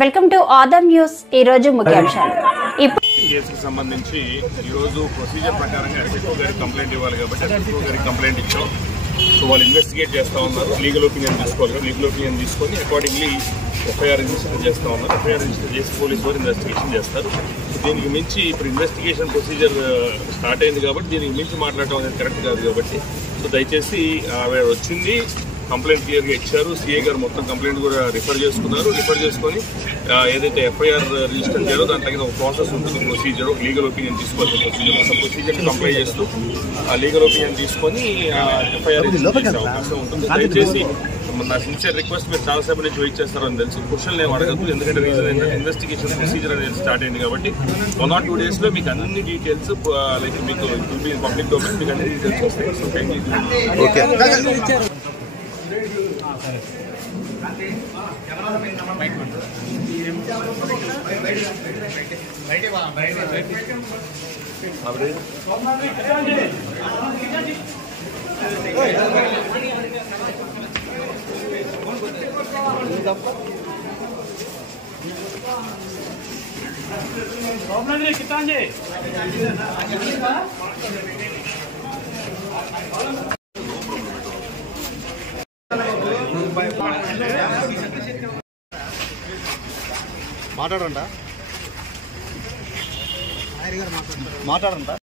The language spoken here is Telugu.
Welcome to Adam news. ఈ రోజు ముఖ్యాంశాలు. కేసుకు సంబంధించి ఈ రోజు ప్రొసీజర్ ప్రకారంగా ఎస్ఎస్ఓ గారికి కంప్లైంట్ ఇవ్వాలి కాబట్టి ఎస్ఎస్ఓ గారికి కంప్లైంట్ ఇచ్చాం. సో వాళ్ళు ఇన్వెస్టిగేట్ చేస్తూ ఉన్నారు. లీగల్ ఒపీనియన్ తీసుకోవాలి. లీగల్ ఒపీనియన్ తీసుకొని అకార్డింగ్లీ ఎఫ్ఐఆర్ రిజిస్టర్ చేస్తూ ఉన్నారు. ఎఫ్ఐఆర్ రిజిస్టర్ చేసి పోలీసు వారు ఇన్వెస్టిగేషన్ చేస్తారు. దీనికి మించి ఇప్పుడు ఇన్వెస్టిగేషన్ ప్రొసీజర్ స్టార్ట్ అయింది కాబట్టి దీనికి మించి మాట్లాడటం అనేది కరెక్ట్ కాదు కాబట్టి సో దయచేసి ఆమె వచ్చింది, కంప్లైంట్ క్లియర్గా ఇచ్చారు. సిఏ గారు మొత్తం కంప్లైంట్ కూడా రిఫర్ చేసుకున్నారు. రిఫర్ చేసుకొని ఏదైతే ఎఫ్ఐఆర్ రిజిస్టర్ చేయాలో దాని తగిన ఒక ప్రాసెస్ ఉంటుంది, ప్రొసీజర్, లీగల్ ఒపీనియన్ తీసుకోవాల్సిన ప్రొసీజర్. మొత్తం ప్రొసీజర్ని కంప్లై చేస్తూ లీగల్ ఒపీనియన్ తీసుకొని ఎఫ్ఐఆర్ రిజిస్టర్ చేసే అవకాశం ఉంటుంది. దయచేసి నా సిన్సియర్ రిక్వెస్ట్, మీరు చాలాసేపు నుంచి వెయిట్ చేస్తారని తెలుసు. క్వశ్చన్లు ఏమి అడగద్దు, ఎందుకంటే రీజన్ ఏంటంటే ఇన్వెస్టిగేషన్ ప్రొసీజర్ అనేది స్టార్ట్ అయింది కాబట్టి 1 or 2 days మీకు అన్ని డీటెయిల్స్ లైక్ మీకు పబ్లిక్ డొమైన్ మీకు అన్ని డీటెయిల్స్ వస్తాయి. మాట్లాడంట